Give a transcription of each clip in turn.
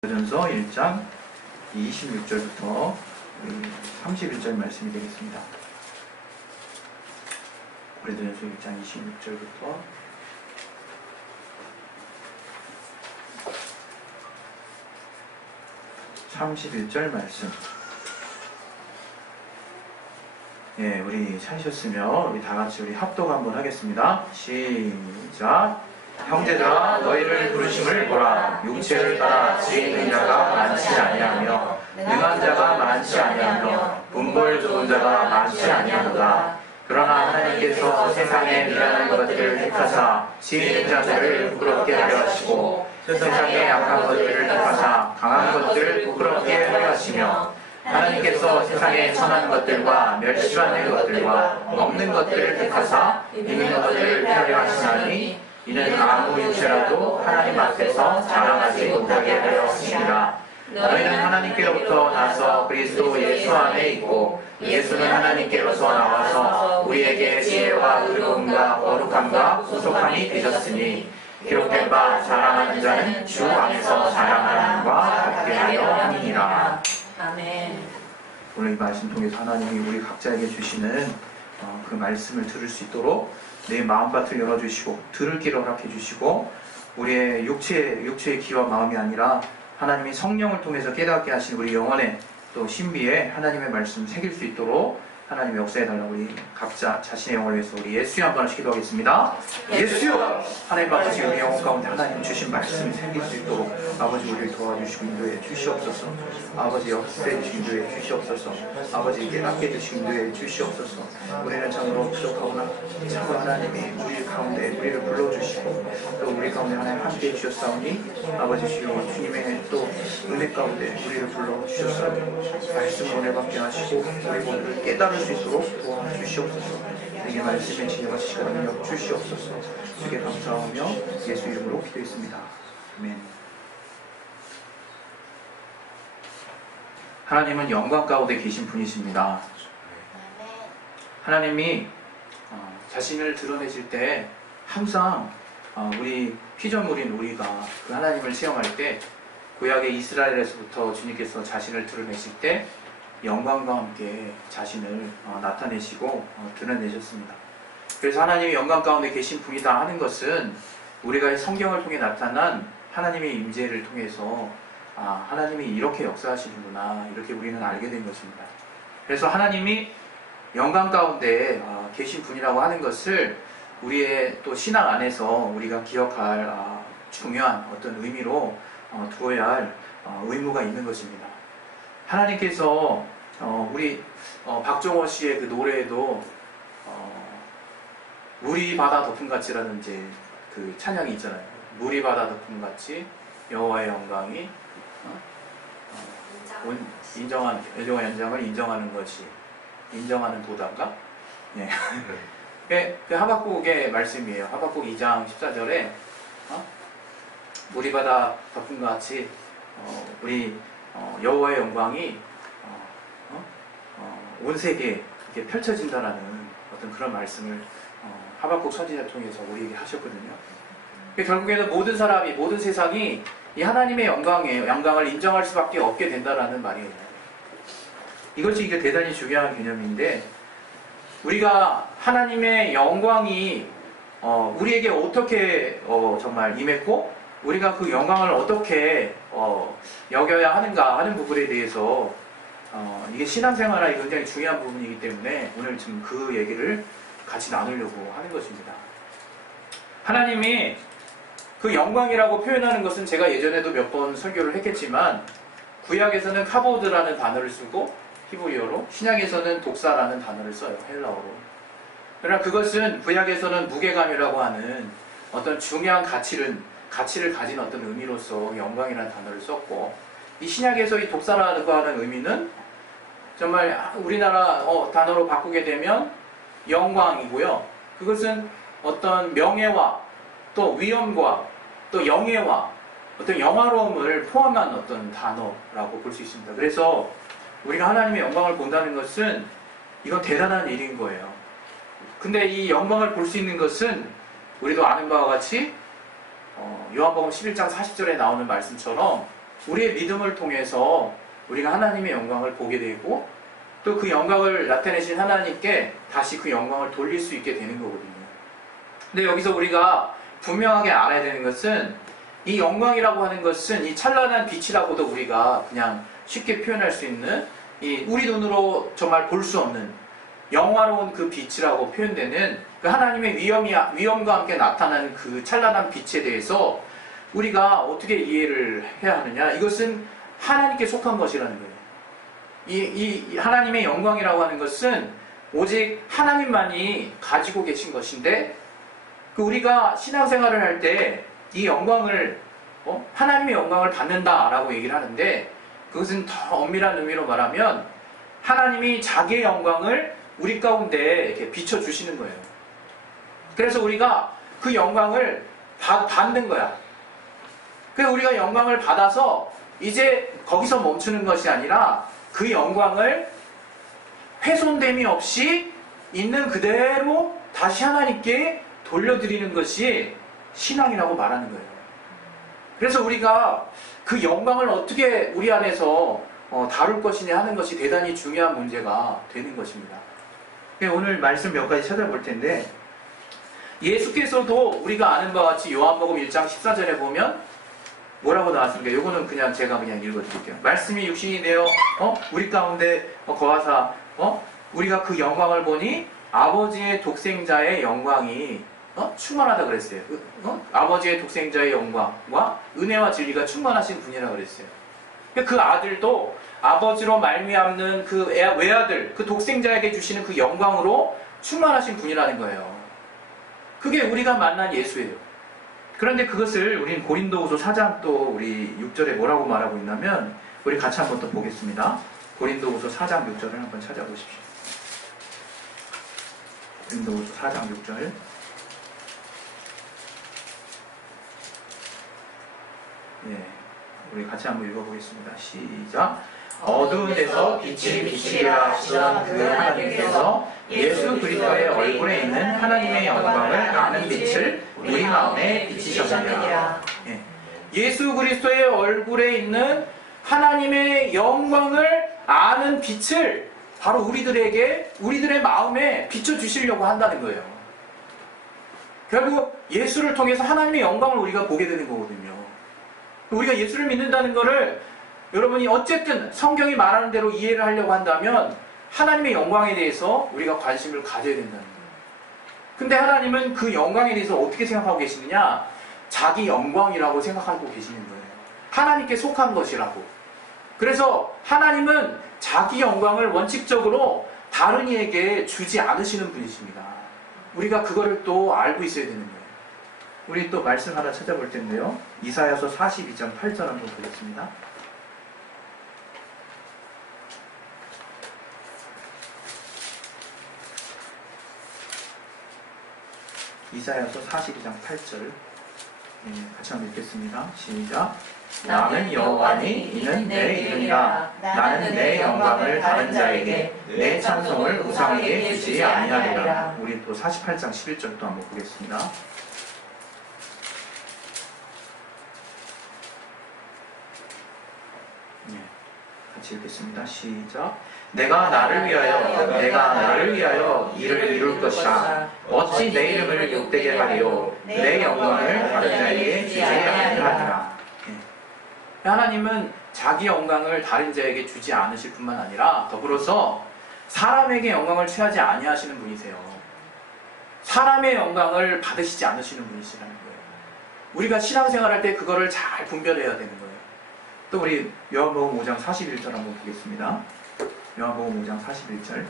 고린도전서 1장 26절부터 31절 말씀이 되겠습니다. 고린도전서 1장 26절부터 31절 말씀. 예, 우리 찾으셨으면 우리 다 같이 우리 합독 한번 하겠습니다. 시작. 형제들아, 너희를 부르심을 보라. 육체를 따라 지혜 있는 자가 많지 아니하며 능한 자가 많지 아니하며 분별 좋은 자가 많지 아니하도다. 그러나 하나님께서 세상에 미련한 것들을 택하사 지혜 있는 자들을 부끄럽게 하려 하시고 세상에 약한 것들을 택하사 강한 것들을 부끄럽게 하려 하시며 하나님께서 세상에 천한 것들과 멸시받는 것들과 없는 것들을 택하사 있는 것들을 피하려 하시나니 이는 아무 육체라도 하나님 앞에서 자랑하지 못하게 하려 하십니다. 너희는 하나님께로부터 나서 그리스도 예수 안에 있고 예수는 하나님께로서 나와서 우리에게 지혜와 의로움과 거룩함과 구속함이 되셨으니 기록된 바 자랑하는 자는 주 안에서 자랑하는 바 같게 하려 함이니라. 아멘. 오늘 이 말씀 통해서 하나님이 우리 각자에게 주시는 그 말씀을 들을 수 있도록 내 마음밭을 열어주시고 들을 길을 허락해 주시고 우리의 육체의 귀와 마음이 아니라 하나님이 성령을 통해서 깨닫게 하신 우리 영혼의 또 신비에 하나님의 말씀 새길 수 있도록 하나님의 역사해달라고 우리 각자 자신의 영혼을 위해서 우리 예수여 한번 하시 기도하겠습니다. 예수여! 하나님 아버지 우리 영혼 가운데 하나님 주신 말씀을 새길 수 있도록 아버지 우리를 도와주시고 인도해 주시옵소서. 아버지 역사해 주시고 인도해 주시옵소서. 아버지 깨닫게 해주시고 인도해 주시옵소서. 우리는 참으로 부족하구나. 참으로 하나님이 우리 가운데 우리를 불러주시고 또 우리 가운데 하나님 함께해 주셨사오니 아버지 주여 주님의 또 은혜 가운데 우리를 불러주셨사오니 말씀 보내받게 하시고 우리 모두를 깨달을 수 있도록 도와주시옵소서. 내게 말씀의 진영을 지시는 능력 주시옵소서. 주께 감사하며 예수 이름으로 기도했습니다. 아멘. 하나님은 영광 가운데 계신 분이십니다. 하나님이 자신을 드러내실 때 항상 우리 피조물인 우리가 그 하나님을 체험할 때 구약의 이스라엘에서부터 주님께서 자신을 드러내실 때 영광과 함께 자신을 나타내시고 드러내셨습니다. 그래서 하나님이 영광 가운데 계신 분이다 하는 것은 우리가 성경을 통해 나타난 하나님의 임재를 통해서 하나님이 이렇게 역사하시는구나 이렇게 우리는 알게 된 것입니다. 그래서 하나님이 영광 가운데 계신 분이라고 하는 것을 우리의 또 신앙 안에서 우리가 기억할 중요한 어떤 의미로 두어야 할 의무가 있는 것입니다. 하나님께서 우리 박종호 씨의 그 노래에도 물이 바다 덮음같이라는 이제 그 찬양이 있잖아요. 물이 바다 덮음같이 여호와의 영광이 인정한 여호와 연장을 인정하는 것이 인정하는 도단가? 네. 그 하박국의 말씀이에요. 하박국 2장 14절에 물이 바다 덮음같이 우리 여호와의 영광이 온 세계에 이렇게 펼쳐진다라는 어떤 그런 말씀을 하박국 선지자를 통해서 우리에게 하셨거든요. 결국에는 모든 사람이 모든 세상이 이 하나님의 영광을 인정할 수밖에 없게 된다라는 말이에요. 이것이 이게 대단히 중요한 개념인데 우리가 하나님의 영광이 우리에게 어떻게 정말 임했고 우리가 그 영광을 어떻게 여겨야 하는가 하는 부분에 대해서 이게 신앙생활에 굉장히 중요한 부분이기 때문에 오늘 지금 그 얘기를 같이 나누려고 하는 것입니다. 하나님이 그 영광이라고 표현하는 것은 제가 예전에도 몇 번 설교를 했겠지만 구약에서는 카보드라는 단어를 쓰고 히브리어로 신약에서는 독사라는 단어를 써요. 헬라어로. 그러나 그것은 구약에서는 무게감이라고 하는 어떤 중요한 가치를 가진 어떤 의미로서 영광이라는 단어를 썼고 이 신약에서 이 독사라고 하는 의미는 정말 우리나라 단어로 바꾸게 되면 영광이고요. 그것은 어떤 명예와 또 위엄과 또 영예와 어떤 영화로움을 포함한 어떤 단어라고 볼 수 있습니다. 그래서 우리가 하나님의 영광을 본다는 것은 이건 대단한 일인 거예요. 근데 이 영광을 볼 수 있는 것은 우리도 아는 바와 같이 요한복음 11장 40절에 나오는 말씀처럼 우리의 믿음을 통해서 우리가 하나님의 영광을 보게 되고 또 그 영광을 나타내신 하나님께 다시 그 영광을 돌릴 수 있게 되는 거거든요. 근데 여기서 우리가 분명하게 알아야 되는 것은 이 영광이라고 하는 것은 이 찬란한 빛이라고도 우리가 그냥 쉽게 표현할 수 있는 이 우리 눈으로 정말 볼 수 없는 영화로운 그 빛이라고 표현되는 그 하나님의 위엄과 함께 나타나는 그 찬란한 빛에 대해서 우리가 어떻게 이해를 해야 하느냐? 이것은 하나님께 속한 것이라는 거예요. 이 하나님의 영광이라고 하는 것은 오직 하나님만이 가지고 계신 것인데 그 우리가 신앙생활을 할 때 이 영광을 하나님의 영광을 받는다라고 얘기를 하는데 그것은 더 엄밀한 의미로 말하면 하나님이 자기의 영광을 우리 가운데 이렇게 비춰주시는 거예요. 그래서 우리가 그 영광을 받는 거야. 그래서 우리가 영광을 받아서 이제 거기서 멈추는 것이 아니라 그 영광을 훼손됨이 없이 있는 그대로 다시 하나님께 돌려드리는 것이 신앙이라고 말하는 거예요. 그래서 우리가 그 영광을 어떻게 우리 안에서 다룰 것이냐 하는 것이 대단히 중요한 문제가 되는 것입니다. 오늘 말씀 몇 가지 찾아볼 텐데 예수께서도 우리가 아는 바와 같이 요한복음 1장 14절에 보면 뭐라고 나왔습니까? 요거는 그냥 제가 그냥 읽어드릴게요. 말씀이 육신이 되어 우리 가운데 거하사 우리가 그 영광을 보니 아버지의 독생자의 영광이 충만하다 그랬어요. 아버지의 독생자의 영광과 은혜와 진리가 충만하신 분이라 그랬어요. 그 아들도 아버지로 말미암는 그 외아들, 그 독생자에게 주시는 그 영광으로 충만하신 분이라는 거예요. 그게 우리가 만난 예수예요. 그런데 그것을 우린 고린도후서 4장 또 우리 6절에 뭐라고 말하고 있냐면 우리 같이 한번 또 보겠습니다. 고린도후서 4장 6절을 한번 찾아보십시오. 고린도후서 4장 6절. 예, 우리 같이 한번 읽어보겠습니다. 시작. 어두운 데서 빛이 비치리라 하시던 그 하나님께서 예수 그리스도의 얼굴에 있는 하나님의 영광을 아는 빛을 우리 마음에 비치셨느니라. 예. 예수 그리스도의 얼굴에 있는 하나님의 영광을 아는 빛을 바로 우리들의 마음에 비춰주시려고 한다는 거예요. 결국 예수를 통해서 하나님의 영광을 우리가 보게 되는 거거든요. 우리가 예수를 믿는다는 것을 여러분이 어쨌든 성경이 말하는 대로 이해를 하려고 한다면 하나님의 영광에 대해서 우리가 관심을 가져야 된다는 거예요. 근데 하나님은 그 영광에 대해서 어떻게 생각하고 계시느냐? 자기 영광이라고 생각하고 계시는 거예요. 하나님께 속한 것이라고. 그래서 하나님은 자기 영광을 원칙적으로 다른 이에게 주지 않으시는 분이십니다. 우리가 그거를 또 알고 있어야 되는 거예요. 우리 또 말씀 하나 찾아볼 텐데요. 이사야서 42장 8절 한번 보겠습니다. 이사야서 42장 8절 같이 한번 읽겠습니다. 시작. 나는 여호와니 이는 내 이름이라. 나는 내 영광을 다른 자에게 내 찬송을 우상에게 주지 아니하리라. 우리 또 48장 11절도 한번 보겠습니다. 같이 읽겠습니다. 시작. 내가 나를 위하여 일을 이룰 것이라. 어찌 내 이름을 욕되게 하리요. 내 영광을 다른 자에게 주지 아니하리라. 하나님은 자기 영광을 다른 자에게 주지 않으실 뿐만 아니라 더불어서 사람에게 영광을 취하지 아니하시는 분이세요. 사람의 영광을 받으시지 않으시는 분이시라는 거예요. 우리가 신앙생활할 때 그거를 잘 분별해야 되는 거예요. 또 우리 요한복음 5장 41절 한번 보겠습니다. 요한복음 5장 41절.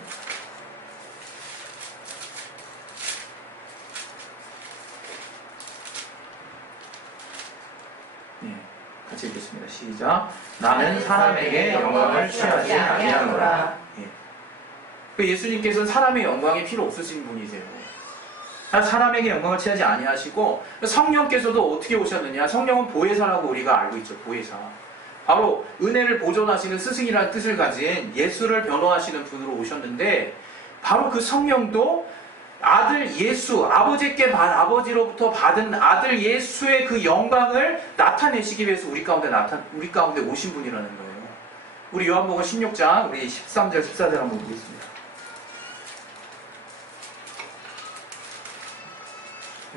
같이 읽겠습니다. 시작. 나는 사람에게 영광을 취하지 아니하노라. 예수님께서는 사람의 영광이 필요 없으신 분이세요. 사람에게 영광을 취하지 아니하시고 성령께서도 어떻게 오셨느냐? 성령은 보혜사라고 우리가 알고 있죠. 보혜사. 바로 은혜를 보존하시는 스승이라는 뜻을 가진 예수를 변호하시는 분으로 오셨는데 바로 그 성령도 아들 예수, 아버지로부터 받은 아들 예수의 그 영광을 나타내시기 위해서 우리 가운데 오신 분이라는 거예요. 우리 요한복음 16장 우리 13절 14절 한번 보겠습니다.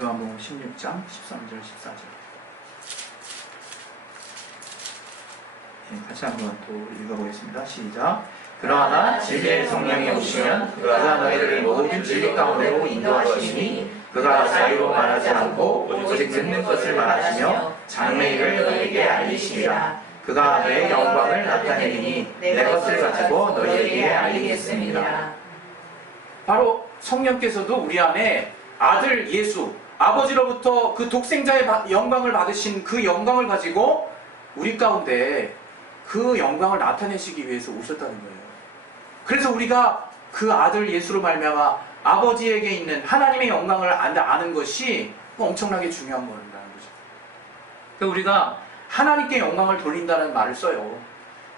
요한복음 16장 13절 14절. 같이 한번 또 읽어보겠습니다. 시작. 그러나 진리의 성령이 오시면 그가 너희를 모든 진리 가운데로 인도하시니 그가 자유로 말하지 않고 오직 듣는 것을 말하시며 장래일을 너희에게 알리시리라. 그가 내 영광을 나타내리니 내 것을 가지고 너희에게 알리겠습니다. 바로 성령께서도 우리 안에 아들 예수, 아버지로부터 그 독생자의 영광을 받으신 그 영광을 가지고 우리 가운데 그 영광을 나타내시기 위해서 오셨다는 거예요. 그래서 우리가 그 아들 예수로 말미암아 아버지에게 있는 하나님의 영광을 아는 것이 엄청나게 중요한 거라는 거죠. 그러니까 우리가 하나님께 영광을 돌린다는 말을 써요.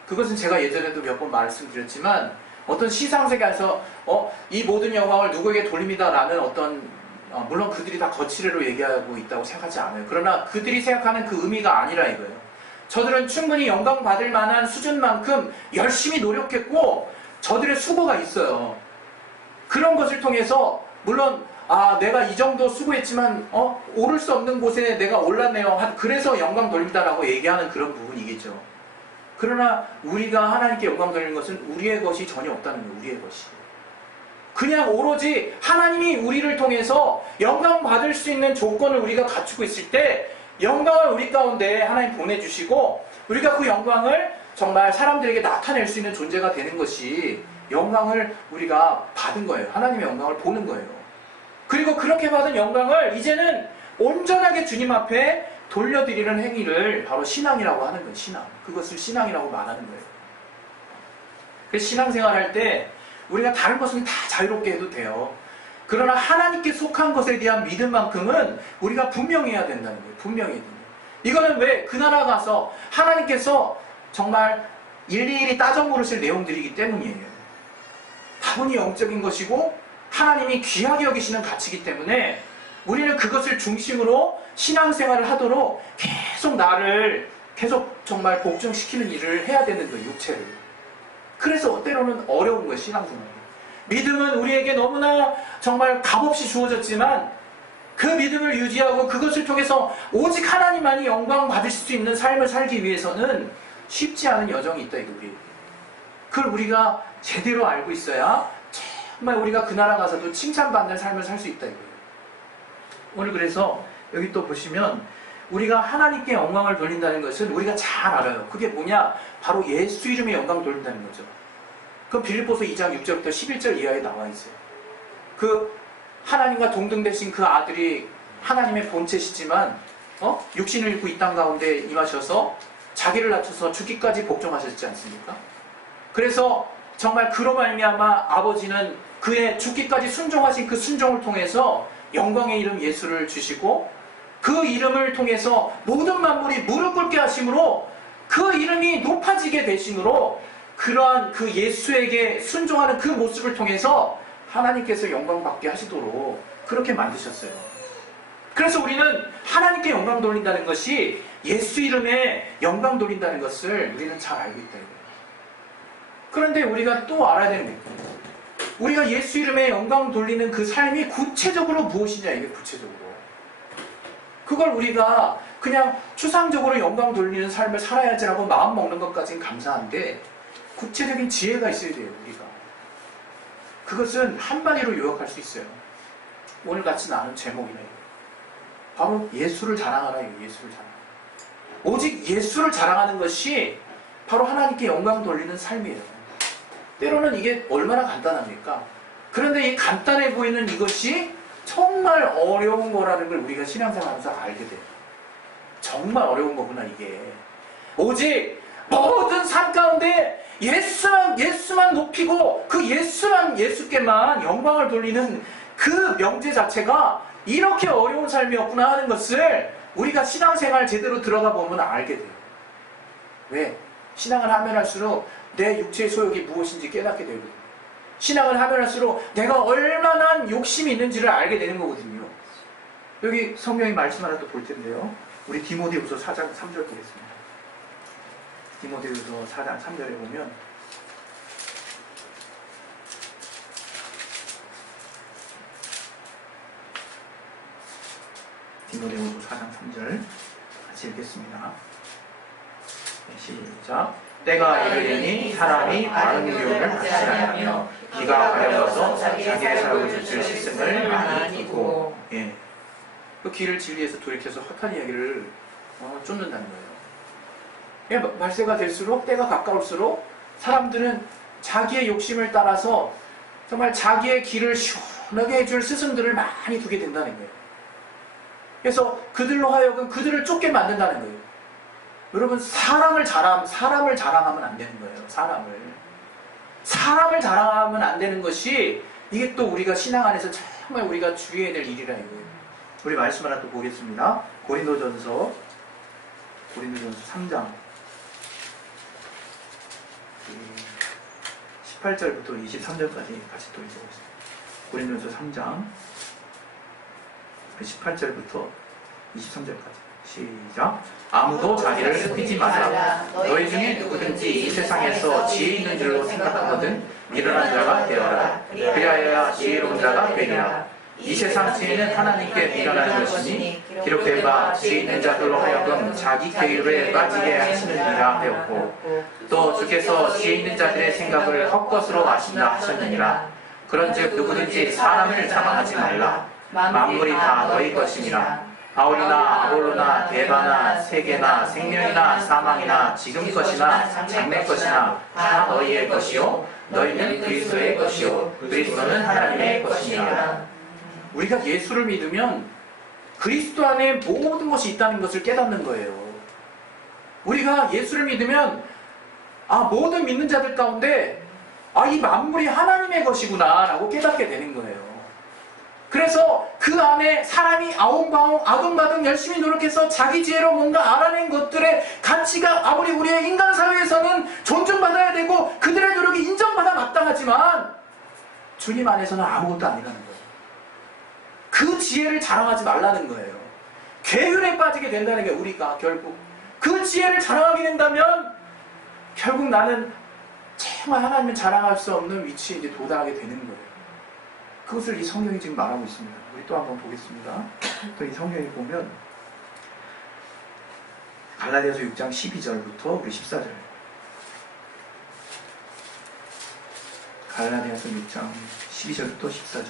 그것은 제가 예전에도 몇 번 말씀드렸지만 어떤 시상세계에서 이 모든 영광을 누구에게 돌립니다라는 물론 그들이 다 거칠애로 얘기하고 있다고 생각하지 않아요. 그러나 그들이 생각하는 그 의미가 아니라 이거예요. 저들은 충분히 영광 받을 만한 수준만큼 열심히 노력했고 저들의 수고가 있어요. 그런 것을 통해서 물론 내가 이 정도 수고했지만 오를 수 없는 곳에 내가 올랐네요. 그래서 영광 돌린다라고 얘기하는 그런 부분이겠죠. 그러나 우리가 하나님께 영광 돌리는 것은 우리의 것이 전혀 없다는 거예요. 우리의 것이. 그냥 오로지 하나님이 우리를 통해서 영광 받을 수 있는 조건을 우리가 갖추고 있을 때 영광을 우리 가운데 하나님 보내주시고 우리가 그 영광을 정말 사람들에게 나타낼 수 있는 존재가 되는 것이 영광을 우리가 받은 거예요. 하나님의 영광을 보는 거예요. 그리고 그렇게 받은 영광을 이제는 온전하게 주님 앞에 돌려드리는 행위를 바로 신앙이라고 하는 거예요. 신앙. 그것을 신앙이라고 말하는 거예요. 그래서 신앙생활 할 때 우리가 다른 것은 다 자유롭게 해도 돼요. 그러나 하나님께 속한 것에 대한 믿음만큼은 우리가 분명히 해야 된다는 거예요. 분명히 해야 된다. 이거는 왜? 그 나라 가서 하나님께서 정말 일일이 따져 물으실 내용들이기 때문이에요. 다분히 영적인 것이고 하나님이 귀하게 여기시는 가치이기 때문에 우리는 그것을 중심으로 신앙생활을 하도록 계속 나를 계속 정말 복종시키는 일을 해야 되는 거예요. 육체를. 그래서 때로는 어려운 거예요. 신앙생활이. 믿음은 우리에게 너무나 정말 값없이 주어졌지만 그 믿음을 유지하고 그것을 통해서 오직 하나님만이 영광 받을 수 있는 삶을 살기 위해서는 쉽지 않은 여정이 있다 이거 우리에게. 그걸 우리가 제대로 알고 있어야 정말 우리가 그 나라 가서도 칭찬받는 삶을 살 수 있다 이거예요. 오늘 그래서 여기 또 보시면 우리가 하나님께 영광을 돌린다는 것은 우리가 잘 알아요. 그게 뭐냐? 바로 예수 이름의 영광 돌린다는 거죠. 그럼 빌립보서 2장 6절부터 11절 이하에 나와 있어요. 그 하나님과 동등되신 그 아들이 하나님의 본체시지만 육신을 입고 이 땅 가운데 임하셔서 자기를 낮춰서 죽기까지 복종하셨지 않습니까? 그래서 정말 그로 말미암아 아버지는 그의 죽기까지 순종하신 그 순종을 통해서 영광의 이름 예수를 주시고 그 이름을 통해서 모든 만물이 무릎 꿇게 하심으로 그 이름이 높아지게 되심으로 그러한 그 예수에게 순종하는 그 모습을 통해서 하나님께서 영광받게 하시도록 그렇게 만드셨어요. 그래서 우리는 하나님께 영광 돌린다는 것이 예수 이름에 영광 돌린다는 것을 우리는 잘 알고 있다. 그런데 우리가 또 알아야 되는 게 있거든요. 우리가 예수 이름에 영광 돌리는 그 삶이 구체적으로 무엇이냐 이게 구체적으로. 그걸 우리가 그냥 추상적으로 영광 돌리는 삶을 살아야지라고 마음 먹는 것까지는 감사한데 구체적인 지혜가 있어야 돼요. 우리가. 그것은 한마디로 요약할 수 있어요. 오늘 같이 나눈 제목이네요. 바로 예수를 자랑하라. 예수를 자랑하라. 오직 예수를 자랑하는 것이 바로 하나님께 영광 돌리는 삶이에요. 때로는 이게 얼마나 간단합니까? 그런데 이 간단해 보이는 이것이 정말 어려운 거라는 걸 우리가 신앙생활하면서 알게 돼요. 정말 어려운 거구나 이게. 오직 모든 삶 가운데 예수만 높이고 그 예수께만 영광을 돌리는 그 명제 자체가 이렇게 어려운 삶이었구나 하는 것을 우리가 신앙생활 제대로 들어가 보면 알게 돼요. 왜? 신앙을 하면 할수록 내 육체의 소욕이 무엇인지 깨닫게 되거든요. 신앙을 하면 할수록 내가 얼마나 욕심이 있는지를 알게 되는 거거든요. 여기 성경의 말씀 하나 또 볼 텐데요. 우리 디모데후서 4장 3절 보겠습니다. 디모데후서 4장 3절에 보면 디모데후서 4장 3절 같이 읽겠습니다. 시작. 때가 이르리니 사람이 바른 교훈을 받으시라며 기가 가려워서 자기의 사역을 줄줄 씻음을 많이 두고, 예, 그 길을 진리에서 돌이켜서 헛한 이야기를 쫓는다는 거예요. 예, 말세가 될수록, 때가 가까울수록 사람들은 자기의 욕심을 따라서 정말 자기의 길을 시원하게 해줄 스승들을 많이 두게 된다는 거예요. 그래서 그들로 하여금 그들을 쫓게 만든다는 거예요. 여러분, 사람을 자랑하면 안 되는 거예요. 사람을 자랑하면 안 되는 것이, 이게 또 우리가 신앙 안에서 정말 우리가 주의해야 될 일이라 이거예요. 우리 말씀 하나 또 보겠습니다. 고린도전서 3장 18절부터 23절까지 같이 또 읽어보겠습니다. 고린도전서 3장 18절부터 23절까지 시작. 아무도 자기를 높이지 말라. 너희 중에 누구든지 이 세상에서 지혜 있는 줄로 생각하거든 미련한 자가 되어라. 그리하여야 지혜로운 자가 되리라. 이 세상 지혜는 하나님께 미련한 것이니 기록된 바 지혜 있는 자들로 하여금 자기 계율에 빠지게 하시느니라 하였고, 또 주께서 지혜 있는 자들의 생각을 헛것으로 아신다 하셨느니라. 그런즉 누구든지 사람을 자망하지 말라. 만물이 다 너희 것이니라. 바울이나 아볼로나 데바나 세계나 생명이나 사망이나 지금 것이나 장래 것이나 다 너희의 것이요 너희는 그리스도의 것이요 그리스도는 하나님의 것이니라. 우리가 예수를 믿으면 그리스도 안에 모든 것이 있다는 것을 깨닫는 거예요. 우리가 예수를 믿으면 모든 믿는 자들 가운데 이 만물이 하나님의 것이구나 라고 깨닫게 되는 거예요. 그래서 그 안에 사람이 아웅바웅 열심히 노력해서 자기 지혜로 뭔가 알아낸 것들의 가치가 아무리 우리의 인간 사회에서는 존중받아야 되고 그들의 노력이 인정받아 마땅하지만 주님 안에서는 아무것도 아니라는 거예요. 그 지혜를 자랑하지 말라는 거예요. 계율에 빠지게 된다는 게 우리가 결국 그 지혜를 자랑하게 된다면 결국 나는 정말 하나님을 자랑할 수 없는 위치에 이제 도달하게 되는 거예요. 그것을 이 성경이 지금 말하고 있습니다. 우리 또 한번 보겠습니다. 또 이 성경에 보면 갈라디아서 6장 12절부터 우리 14절. 갈라디아서 6장 12절부터 14절.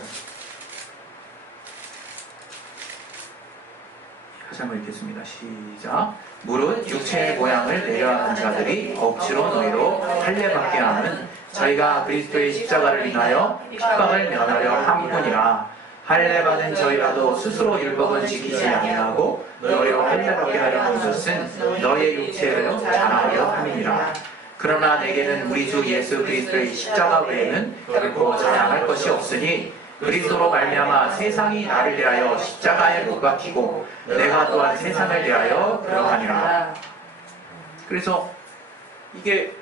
다시 한번 읽겠습니다. 시작. 무릇 육체의 모양을 내려하는 자들이 억지로 너희로 할례받게 하는 저희가 그리스도의 십자가를 인하여 핍박을 면하려 함뿐이라. 할례받은 저희라도 스스로 율법은 지키지 아니하고 너희로 할례받게 하려 하는 것은 너희의 육체를 자랑하려 함이니라. 그러나 내게는 우리 주 예수 그리스도의 십자가 외에는 결코 자랑할 것이 없으니 그리스도로 말미암아 세상이 나를 대하여 십자가에 못 박히고 내가 또한 세상을 대하여 그러하니라. 그래서 이게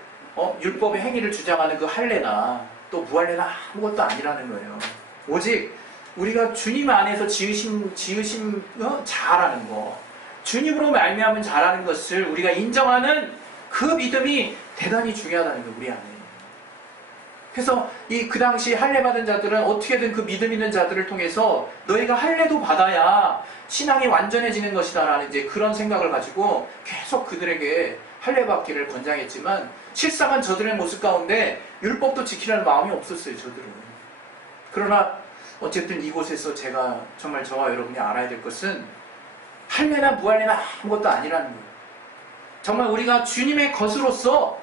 율법의 행위를 주장하는 그 할례나 또 무할례나 아무것도 아니라는 거예요. 오직 우리가 주님 안에서 지으심 잘하는 거, 주님으로 말미암은 잘하는 것을 우리가 인정하는 그 믿음이 대단히 중요하다는 거예요. 우리 안에. 그래서 그 당시 할례 받은 자들은 어떻게든 그 믿음 있는 자들을 통해서 너희가 할례도 받아야 신앙이 완전해지는 것이다라는 이제 그런 생각을 가지고 계속 그들에게 할례 받기를 권장했지만 실상은 저들의 모습 가운데 율법도 지키려는 마음이 없었어요. 저들은. 그러나 어쨌든 이곳에서 제가 정말 저와 여러분이 알아야 될 것은 할례나 무할례나 아무것도 아니라는 거예요. 정말 우리가 주님의 것으로서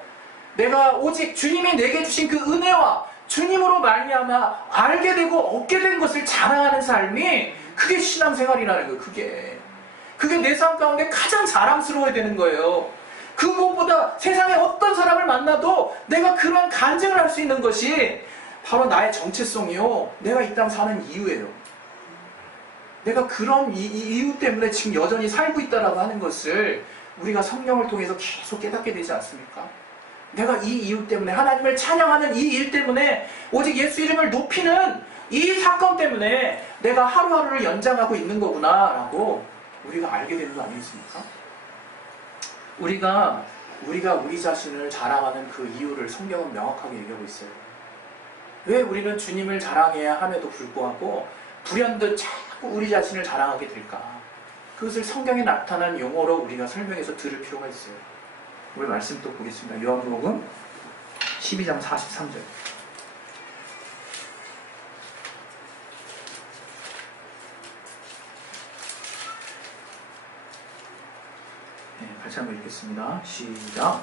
내가 오직 주님이 내게 주신 그 은혜와 주님으로 말미암아 알게 되고 얻게 된 것을 자랑하는 삶이 그게 신앙생활이라는 거예요. 그게 내 삶 가운데 가장 자랑스러워야 되는 거예요. 그 무엇보다 세상에 어떤 사람을 만나도 내가 그런 간증을 할 수 있는 것이 바로 나의 정체성이요, 내가 이 땅 사는 이유예요. 내가 그런 이유 때문에 지금 여전히 살고 있다라고 하는 것을 우리가 성령을 통해서 계속 깨닫게 되지 않습니까? 내가 이 이유 때문에 하나님을 찬양하는 이 일 때문에 오직 예수 이름을 높이는 이 사건 때문에 내가 하루하루를 연장하고 있는 거구나 라고 우리가 알게 되는 거 아니겠습니까? 우리가 우리 자신을 자랑하는 그 이유를 성경은 명확하게 얘기하고 있어요. 왜 우리는 주님을 자랑해야 함에도 불구하고 불현듯 자꾸 우리 자신을 자랑하게 될까? 그것을 성경에 나타난 용어로 우리가 설명해서 들을 필요가 있어요. 우리 말씀 또 보겠습니다. 요한복음 12장 43절. 같이 한번 읽겠습니다. 시작.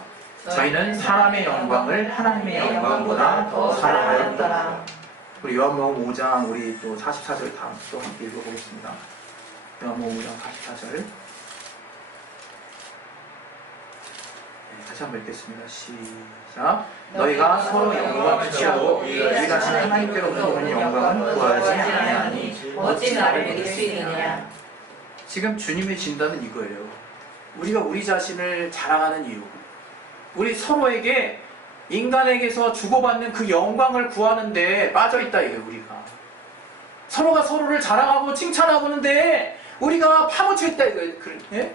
저희는 사람의 영광을 하나님의 영광보다 더 사랑하였더라. 우리 요한복음 5장 우리 또 44절 다음 또 함께 읽어보겠습니다. 요한복음 5장 44절. 다시 한번 읽겠습니다. 시작. 너희가 서로 영광을 취하고 우리 자신 하나님께로부터 오는 영광은 구하지 아니하니 어찌 나를 믿을 수 있느냐. 지금 주님의 진단은 이거예요. 우리가 우리 자신을 자랑하는 이유, 우리 서로에게 인간에게서 주고받는 그 영광을 구하는데 빠져있다 이거예요. 우리가 서로가 서로를 자랑하고 칭찬하고는데 우리가 파묻혀있다 이거예요. 예?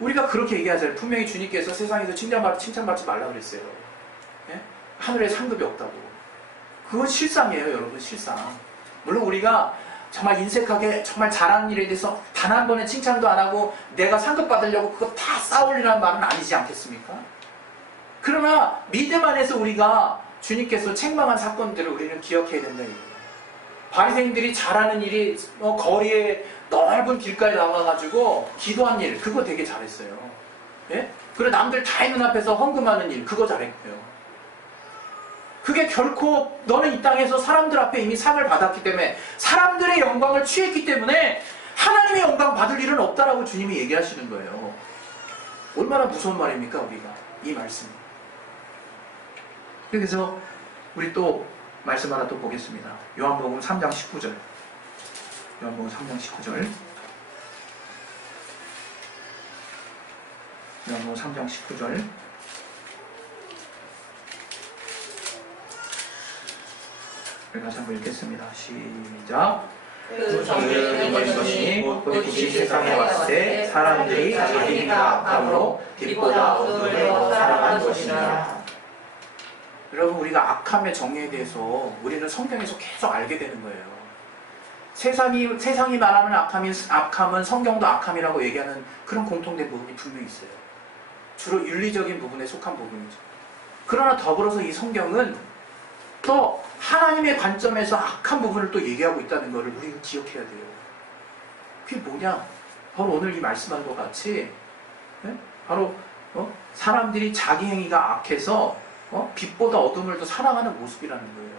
우리가 그렇게 얘기하잖아요. 분명히 주님께서 세상에서 칭찬받지 말라 그랬어요. 예? 하늘에 상급이 없다고. 그건 실상이에요, 여러분. 실상. 물론 우리가 정말 인색하게 정말 잘하는 일에 대해서 단 한 번의 칭찬도 안 하고 내가 상급 받으려고 그거 다 쌓으려는 말은 아니지 않겠습니까? 그러나 믿음 안에서 우리가 주님께서 책망한 사건들을 우리는 기억해야 된다 이거예요. 바리새인들이 잘하는 일이 거리에 넓은 길가에 나와가지고 기도한 일, 그거 되게 잘했어요. 예? 그리고 남들 다 있는 앞에서 헌금하는 일, 그거 잘했고요. 그게 결코 너는 이 땅에서 사람들 앞에 이미 상을 받았기 때문에 사람들의 영광을 취했기 때문에 하나님의 영광 받을 일은 없다라고 주님이 얘기하시는 거예요. 얼마나 무서운 말입니까 우리가 이 말씀이. 그래서 우리 또 말씀 하나 또 보겠습니다. 요한복음 3장 19절. 요한복음 3장 19절. 요한복음 3장 19절. 다시 한번 읽겠습니다. 시작. 그 정죄를 이긴 것이 곧 빛이 세상에 왔을 때 사람들이 자기 행위가 악함으로 빛보다 어둠을 더 사랑한 것이니라. 여러분, 우리가 악함의 정의에 대해서 우리는 성경에서 계속 알게 되는 거예요. 세상이 말하는 악함은 성경도 악함이라고 얘기하는 그런 공통된 부분이 분명히 있어요. 주로 윤리적인 부분에 속한 부분이죠. 그러나 더불어서 이 성경은 또 하나님의 관점에서 악한 부분을 또 얘기하고 있다는 것을 우리가 기억해야 돼요. 그게 뭐냐? 바로 오늘 이 말씀하는 것 같이 바로 사람들이 자기 행위가 악해서 빛보다 어둠을 더 사랑하는 모습이라는 거예요.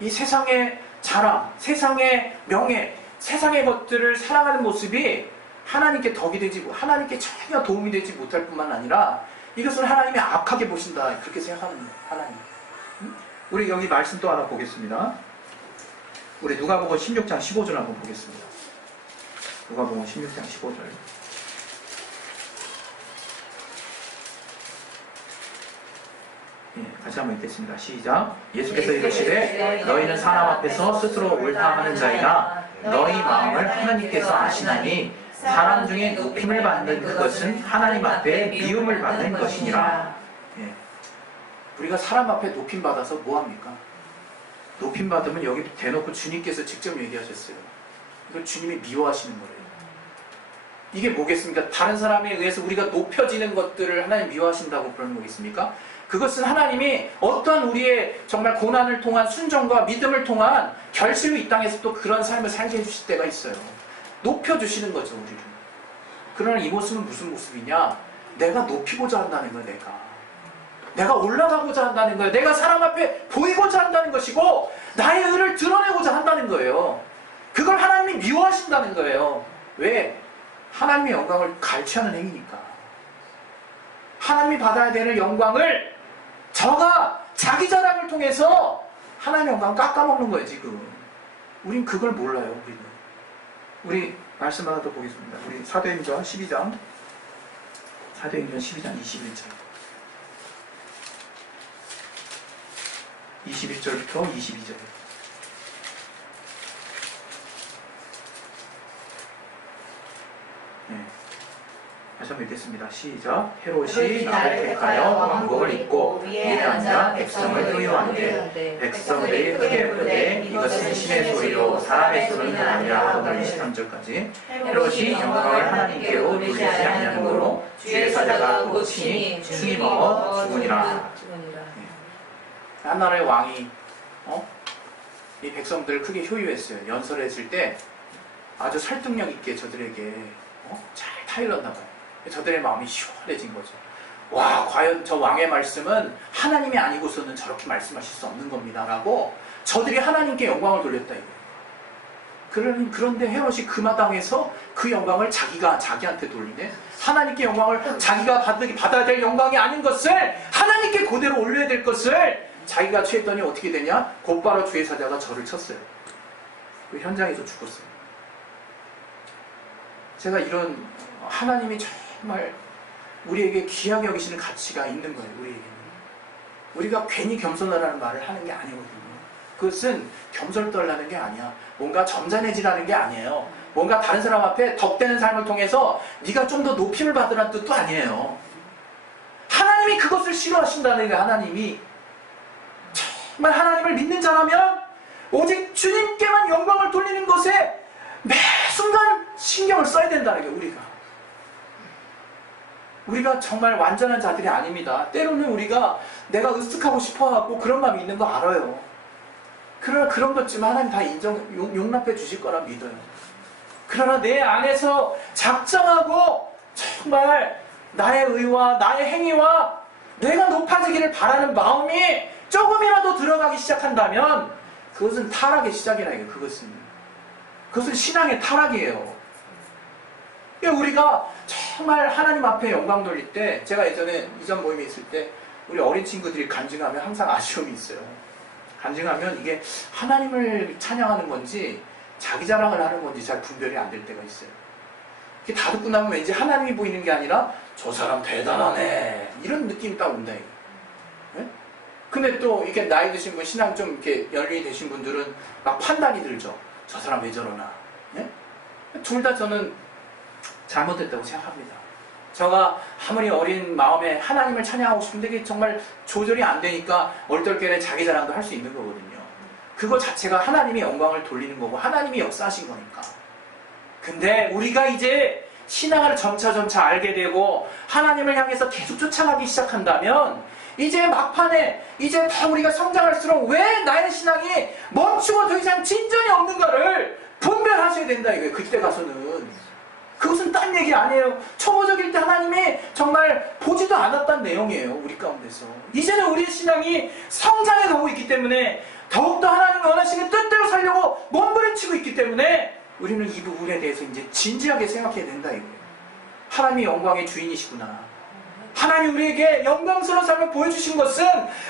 이 세상의 자랑, 세상의 명예, 세상의 것들을 사랑하는 모습이 하나님께 덕이 되지, 하나님께 전혀 도움이 되지 못할 뿐만 아니라 이것을 하나님이 악하게 보신다, 그렇게 생각하는 거예요. 하나님. 우리 여기 말씀 또 하나 보겠습니다. 우리 누가복음 16장 15절 한번 보겠습니다. 누가복음 16장 15절. 같이 한번 읽겠습니다. 시작. 예수께서 이르시되 너희는 사람 앞에서 스스로 옳다 하는 자이나 너희 마음을 하나님께서 아시나니 사람 중에 높임을 받는 그것은 하나님 앞에 미움을 받는 것이니라. 우리가 사람 앞에 높임 받아서 뭐합니까? 높임 받으면 여기 대놓고 주님께서 직접 얘기하셨어요. 이걸 주님이 미워하시는 거예요. 이게 뭐겠습니까? 다른 사람에 의해서 우리가 높여지는 것들을 하나님 미워하신다고 그러는 거겠습니까? 그것은 하나님이 어떠한 우리의 정말 고난을 통한 순종과 믿음을 통한 결실로 이 땅에서 또 그런 삶을 살게 해주실 때가 있어요. 높여주시는 거죠, 우리를. 그러나 이 모습은 무슨 모습이냐? 내가 높이고자 한다는 거예요, 내가 올라가고자 한다는 거예요. 내가 사람 앞에 보이고자 한다는 것이고 나의 의를 드러내고자 한다는 거예요. 그걸 하나님이 미워하신다는 거예요. 왜? 하나님의 영광을 갈취하는 행위니까. 하나님이 받아야 되는 영광을 저가 자기 자랑을 통해서 하나님의 영광을 깎아먹는 거예요, 지금. 우린 그걸 몰라요, 우리는. 우리 말씀 하나 더 보겠습니다. 우리 사도행전 12장 21절. 21절부터 22절. 다시 한번 읽겠습니다. 시작. 헤롯이 나를 택하여 왕국을 잇고 위에 앉아 백성을 도유하는데 백성들이 크게 부르되 이것은 신의 소리요 사람의 소리는 아니라 하더니 23절까지 헤롯이 영광을 하나님께로 돌리지 아니하는 거로 주의 사자가 곧 친히 충이 먹어 죽으니라. 한나라의 왕이 이 백성들을 크게 효유했어요. 연설했을 때 아주 설득력 있게 저들에게 잘 타일렀나 봐요. 저들의 마음이 시원해진 거죠. 와, 과연 저 왕의 말씀은 하나님이 아니고서는 저렇게 말씀하실 수 없는 겁니다 라고 저들이 하나님께 영광을 돌렸다 이거예요. 그런데 헤롯이 그 마당에서 그 영광을 자기한테 돌리네. 하나님께 영광을 자기가 받아야 될 영광이 아닌 것을 하나님께 그대로 올려야 될 것을 자기가 취했더니 어떻게 되냐? 곧바로 주의 사자가 저를 쳤어요. 그 현장에서 죽었어요. 제가 이런 하나님이 정말 우리에게 귀하게 여기시는 가치가 있는 거예요. 우리에게는. 우리가 괜히 겸손하라는 말을 하는 게 아니거든요. 그것은 겸손떨라는 게 아니야. 뭔가 점잖해지라는 게 아니에요. 뭔가 다른 사람 앞에 덕되는 삶을 통해서 네가 좀 더 높임을 받으라는 뜻도 아니에요. 하나님이 그것을 싫어하신다는 게 하나님이 정말 하나님을 믿는 자라면 오직 주님께만 영광을 돌리는 것에 매 순간 신경을 써야 된다는 게 우리가 정말 완전한 자들이 아닙니다. 때로는 우리가 내가 으쓱하고 싶어하고 그런 마음이 있는 거 알아요. 그러나 그런 것쯤은 하나님 다 용납해 주실 거라 믿어요. 그러나 내 안에서 작정하고 정말 나의 의와 나의 행위와 내가 높아지기를 바라는 마음이 조금이라도 들어가기 시작한다면 그것은 타락의 시작이라 이거예요. 그것은 신앙의 타락이에요. 우리가 정말 하나님 앞에 영광 돌릴 때, 제가 예전에 이전 모임에 있을 때 우리 어린 친구들이 간증하면 항상 아쉬움이 있어요. 간증하면 이게 하나님을 찬양하는 건지 자기 자랑을 하는 건지 잘 분별이 안 될 때가 있어요. 이게 다 듣고 나면 왠지 하나님이 보이는 게 아니라 저 사람 대단하네 이런 느낌이 딱 온다 이거. 네? 근데 또 이렇게 나이 드신 분, 신앙 좀 이렇게 연륜이 되신 분들은 막 판단이 들죠. 저 사람 왜 저러나. 네? 둘 다 저는 잘못됐다고 생각합니다. 제가 아무리 어린 마음에 하나님을 찬양하고 싶은데 그게 정말 조절이 안 되니까 얼떨결에 자기 자랑도 할 수 있는 거거든요. 그거 자체가 하나님의 영광을 돌리는 거고 하나님이 역사하신 거니까. 근데 우리가 이제 신앙을 점차 알게 되고 하나님을 향해서 계속 쫓아가기 시작한다면 이제 막판에 이제 더 우리가 성장할수록 왜 나의 신앙이 멈추고 더 이상 진전이 없는가를 분별하셔야 된다 이거예요. 그때 가서는. 그것은 딴 얘기 아니에요. 초보적일 때 하나님이 정말 보지도 않았다는 내용이에요. 우리 가운데서. 이제는 우리의 신앙이 성장해 가고 있기 때문에 더욱더 하나님이 원하시는 뜻대로 살려고 몸부림치고 있기 때문에 우리는 이 부분에 대해서 이제 진지하게 생각해야 된다 이거예요. 하나님이 영광의 주인이시구나. 하나님 우리에게 영광스러운 삶을 보여주신 것은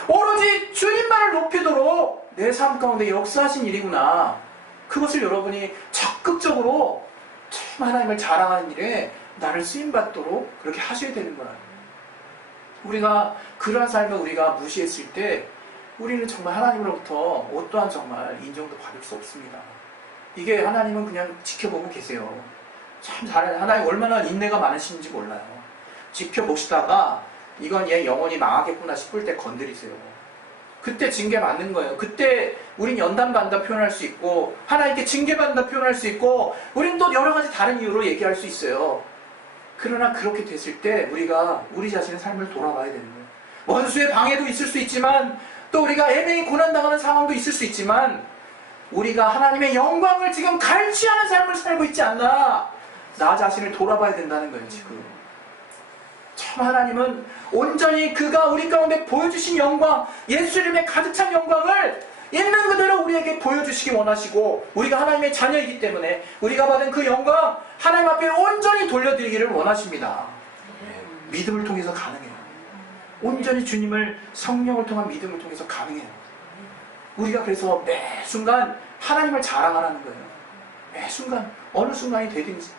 오로지 주님만을 높이도록 내 삶 가운데 역사하신 일이구나. 그것을 여러분이 적극적으로 하나님을 자랑하는 일에 나를 쓰임받도록 그렇게 하셔야 되는 거라. 우리가 그러한 삶을 우리가 무시했을 때 우리는 정말 하나님으로부터 어떠한 정말 인정도 받을 수 없습니다. 이게 하나님은 그냥 지켜보고 계세요. 참 잘해. 하나님 얼마나 인내가 많으신지 몰라요. 지켜보시다가 이건 얘 영원히 망하겠구나 싶을 때 건드리세요. 그때 징계 맞는 거예요. 그때 우린 연단받는다 표현할 수 있고 하나님께 징계받는다 표현할 수 있고 우린 또 여러 가지 다른 이유로 얘기할 수 있어요. 그러나 그렇게 됐을 때 우리가 우리 자신의 삶을 돌아봐야 되는 거예요. 원수의 방해도 있을 수 있지만 또 우리가 애매히 고난당하는 상황도 있을 수 있지만 우리가 하나님의 영광을 지금 갈취하는 삶을 살고 있지 않나 나 자신을 돌아봐야 된다는 거예요. 지금 참 하나님은 온전히 그가 우리 가운데 보여주신 영광, 예수님의 가득 찬 영광을 있는 그대로 우리에게 보여주시기 원하시고 우리가 하나님의 자녀이기 때문에 우리가 받은 그 영광 하나님 앞에 온전히 돌려드리기를 원하십니다. 믿음을 통해서 가능해요. 온전히 주님을 성령을 통한 믿음을 통해서 가능해요. 우리가 그래서 매 순간 하나님을 자랑하라는 거예요. 매 순간 어느 순간이 되든지.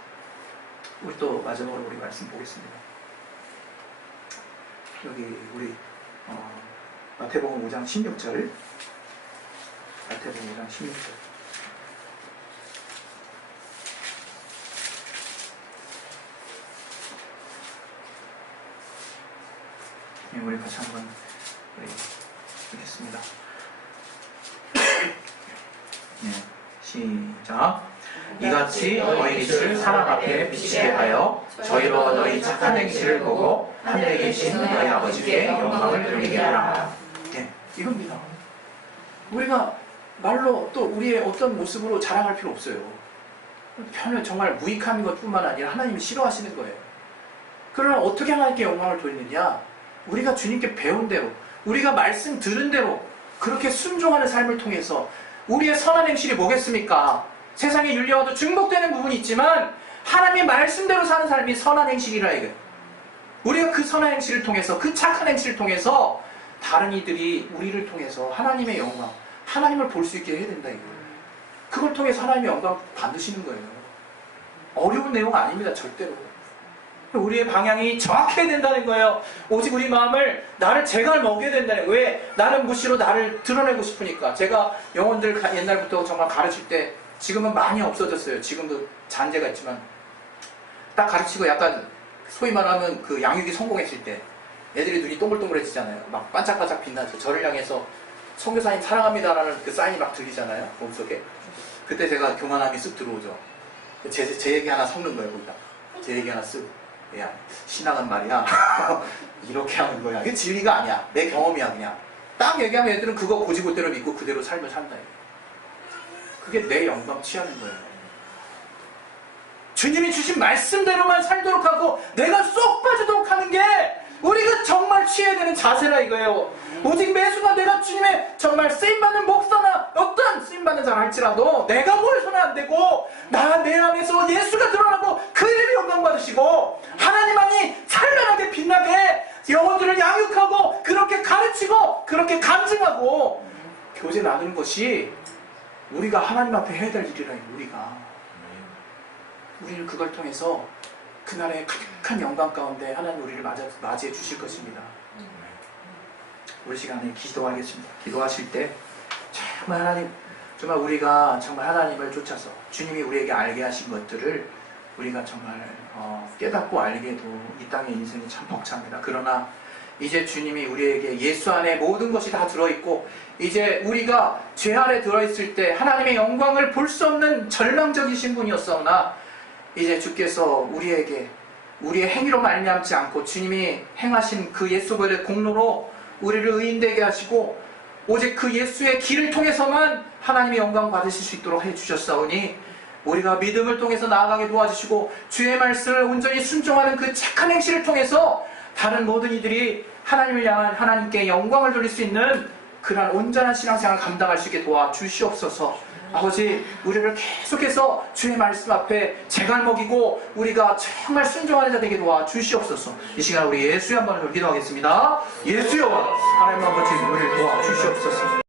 우리 또 마지막으로 우리 말씀 보겠습니다. 여기 우리 마태복음 5장 16절. 마태복음 5장 16절. 네, 우리 같이 한번 읽겠습니다. 네, 시작. 이같이 너희 빛을 사람 앞에 비치게 하여 저희로 너희 착한 행실을 보고 하늘에 계신 너희 아버지께 영광을 돌리게 하라. 네, 이겁니다. 우리가 말로 또 우리의 어떤 모습으로 자랑할 필요 없어요. 정말 무익한 것뿐만 아니라 하나님이 싫어하시는 거예요. 그러나 어떻게 하나님께 영광을 돌리느냐? 우리가 주님께 배운 대로, 우리가 말씀 들은 대로 그렇게 순종하는 삶을 통해서 우리의 선한 행실이 뭐겠습니까? 세상에 윤리와도 중복되는 부분이 있지만 하나님의 말씀대로 사는 삶이 선한 행실이라 이거예요. 우리가 그 선한 행실을 통해서, 그 착한 행실을 통해서 다른 이들이 우리를 통해서 하나님의 영광, 하나님을 볼 수 있게 해야 된다 이거예요. 그걸 통해서 하나님의 영광 받으시는 거예요. 어려운 내용 아닙니다. 절대로. 우리의 방향이 정확해야 된다는 거예요. 오직 우리 마음을, 나를 제갈 먹여야 된다는 거예요. 왜? 나는 무시로 나를 드러내고 싶으니까. 제가 영혼들 옛날부터 정말 가르칠 때, 지금은 많이 없어졌어요. 지금도 잔재가 있지만 딱 가르치고 약간 소위 말하면 그 양육이 성공했을 때 애들이 눈이 동글동글해지잖아요. 막 반짝반짝 빛나죠. 저를 향해서 선교사님 사랑합니다라는 그 사인이 막 들리잖아요. 몸속에. 그때 제가 교만함이 쓱 들어오죠. 제 얘기 하나 섞는 거예요. 거기다 제 얘기 하나 쓱. 야, 신앙은 말이야 이렇게 하는 거야. 이게 진리가 아니야. 내 경험이야. 그냥 딱 얘기하면 애들은 그거 고지고대로 믿고 그대로 삶을 산다. 그게 내 영광 취하는 거예요. 주님이 주신 말씀대로만 살도록 하고 내가 쏙 빠지도록 하는 게 우리가 정말 취해야 되는 자세라 이거예요. 오직 매순간 내가 주님의 정말 쓰임받는 목사나 어떤 쓰임받는 자를 할지라도 내가 보여서는 안 되고 내 안에서 예수가 드러나고 그 이름이 영광 받으시고 하나님만이 찬란하게 빛나게 영혼들을 양육하고 그렇게 가르치고 그렇게 간증하고 교제 나누는 것이 우리가 하나님 앞에 해야 될 일이라. 우리는 그걸 통해서 그날의 가득한 영광 가운데 하나님 우리를 맞이해 주실 것입니다. 우리 시간에 기도하겠습니다. 기도하실 때 정말 하나님, 정말 우리가 정말 하나님을 쫓아서 주님이 우리에게 알게 하신 것들을 우리가 정말 깨닫고 알게도 이 땅의 인생이 참 벅찹니다. 그러나 이제 주님이 우리에게 예수 안에 모든 것이 다 들어있고 이제 우리가 죄 아래 들어있을 때 하나님의 영광을 볼 수 없는 절망적이신 분이었사오나 이제 주께서 우리에게 우리의 행위로 말미암지 않고 주님이 행하신 그 예수의 공로로 우리를 의인되게 하시고 오직 그 예수의 길을 통해서만 하나님의 영광 받으실 수 있도록 해주셨사오니 우리가 믿음을 통해서 나아가게 도와주시고 주의 말씀을 온전히 순종하는 그 착한 행실을 통해서 다른 모든 이들이 하나님을 향한 하나님께 영광을 돌릴 수 있는 그러한 온전한 신앙생활을 감당할 수 있게 도와주시옵소서. 아버지, 우리를 계속해서 주의 말씀 앞에 제갈 먹이고 우리가 정말 순종하는 자 되게 도와주시옵소서. 이 시간 우리 예수의 한번 기도하겠습니다. 예수여, 하나님 아버지 우리를 도와주시옵소서.